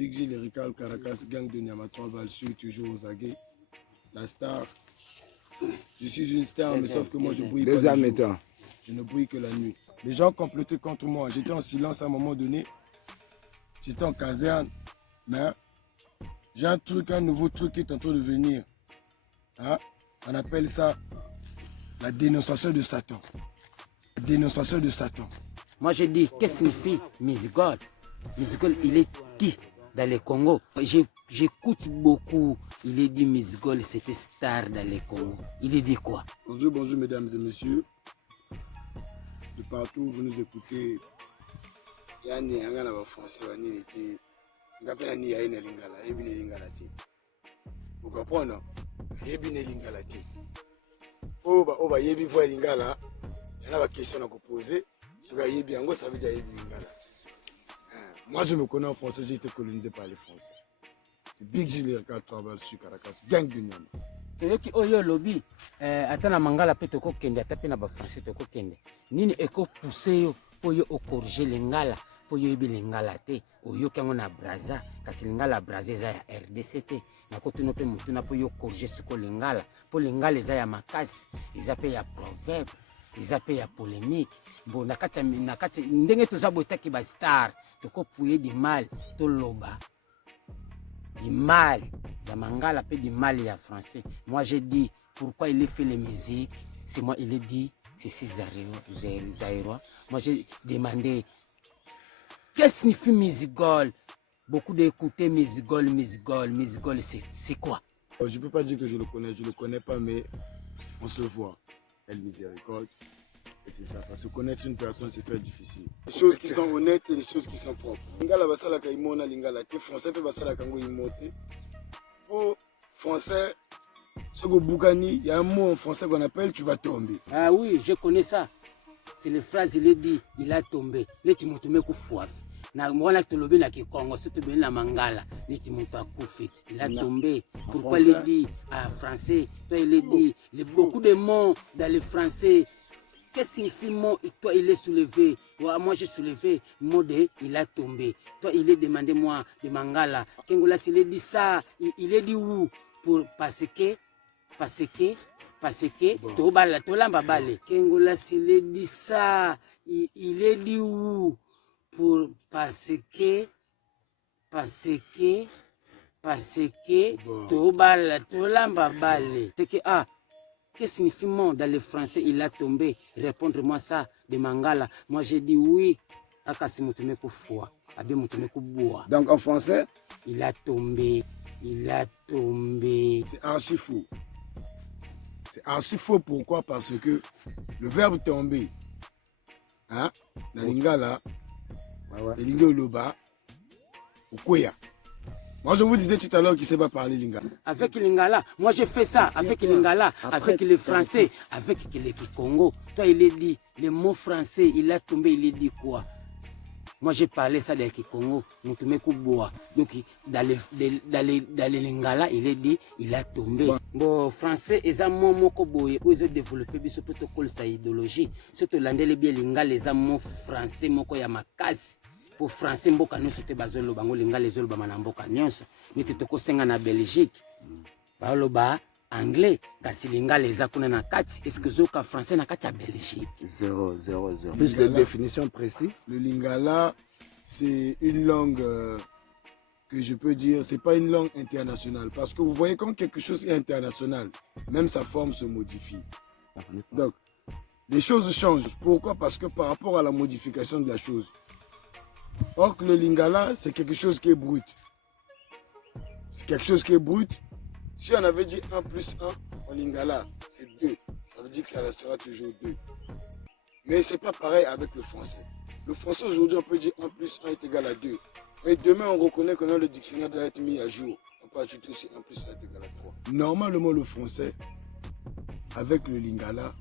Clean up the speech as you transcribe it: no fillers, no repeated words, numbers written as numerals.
Big G, Lyrical, Caracas, gang de Niama 3 balles sur, toujours aux aguets. La star. Je suis une star, mais sauf que moi je brille pas le jour. Je ne brille que la nuit. Les gens complotaient contre moi. J'étais en silence à un moment donné. J'étais en caserne. Mais j'ai un nouveau truc qui est en train de venir. Hein? On appelle ça la dénonciation de Satan. La dénonciation de Satan. Moi je dis, qu'est-ce que signifie Mizigol? Mizigol, il est qui dans le Congo? J'écoute beaucoup. Il est dit Mizigol, c'était star dans le Congo. Il est dit quoi? Bonjour, bonjour mesdames et messieurs. De partout où vous nous écoutez. Yani angana ba français ba nini te. Ngapela ni ya ina lingala, yebi ne lingala te. Vous comprenez? Yebi ne lingala te. Oba yebi voix lingala. Il y a une question à vous poser. Ça veut dire yebi lingala. Moi je me connais en français, j'ai été colonisé par les Français. C'est Big G, Lyrical, 3 balles sur Caracas, gang de Niama. Toyoki oyo lobi atana mangala pe toko kende ata pe na ba français toko kende. Nini eko pousser yo po yo corriger lingala, po yo yebi lingala te. Oyo kango na Braza, kasi lingala Braza za ya RDCT. Na kotuno pe mutuna po yo corriger siko lingala, po lingala za ya makasi, eza pe ya proverbe. Eza pe ya polémique. Bon nakati ndenge tozabo etaki ba star, toko pouiller du mal, to loba. Du mal, de mangala pe du mal ya français. Moi j'ai dit pourquoi il fait les musiques, c'est moi il a dit c'est Zaïrois. Moi j'ai demandé qu'est-ce que signifie Mizigol? Beaucoup d'écouter Mizigol, c'est quoi? Je peux pas dire que je le connais pas, mais on se voit. Elle miséricorde. Et c'est ça, parce que connaître une personne c'est très difficile. Les choses qui sont honnêtes et les choses qui sont propres. Lingala basala ka imona lingala te français pe basala kango imote. Pour français, ce que Bougani, il y a un mot en français qu'on appelle tu vas tomber. Ah oui, je connais ça. C'est les phrases il est dit il a tombé. Les timotumé ku foif. Na mwana tolobe na Kikongo, surtout ben la mangala, les timoto akufit. Il a tombé. Pourquoi il dit en français? Toi il est dit beaucoup de mots dans le français. Qu'est-ce que signifie le mot? Toi, il est soulevé. Moi, j'ai soulevé. Mot de, il a tombé. Toi, il est demandé, moi, de Mangala. Kengola, il est dit ça. Il est dit où? Pour parce que, Tolamba Bale. Kengola, il est dit ça. Il est dit où? Pour parce que, Tolamba Bale. C'est que, ah. Qu'est-ce que signifie mon dans le français il a tombé? Répondre-moi ça de Mangala. Moi j'ai dit oui. Donc en français, il a tombé. C'est archi faux. C'est archi faux pourquoi? Parce que le verbe tomber, hein, la lingala, la lingala loba, ou koya. Moi, je vous disais tout à l'heure qu'il ne sait pas parler lingala. Avec lingala, moi j'ai fait ça. Avec lingala, avec les Français, avec les Congo. Toi, il est dit, les mots français, il a tombé, il est dit quoi? Moi, j'ai parlé ça avec les Congo. Donc, dans les lingala, il est dit, il a tombé. Bon, français, ils ont mon mot koboye, ils ont développé biso protocole sa idéologie. Surtout l'andele bien lingala, les ont mon français, moko ya makasi. Pour français mboka nyonso te bazolo bango lingala ezolo ba mboka nyonso miti toko senga na Belgique baloba anglais kasi lingala eza kuna na kati est-ce que zoka français na kati ya Belgique 0. Plus de définition précise. Le lingala c'est une langue que je peux dire c'est pas une langue internationale parce que vous voyez quand quelque chose est international même sa forme se modifie. Donc les choses changent. Pourquoi? Parce que par rapport à la modification de la chose. Or que le lingala, c'est quelque chose qui est brut. C'est quelque chose qui est brut. Si on avait dit 1 plus 1 en lingala, c'est 2. Ça veut dire que ça restera toujours 2. Mais c'est pas pareil avec le français. Le français aujourd'hui, on peut dire 1 plus 1 est égal à 2. Mais demain, on reconnaît que le dictionnaire doit être mis à jour. On peut ajouter aussi 1 plus 1 est égal à 3. Normalement, le français, avec le lingala,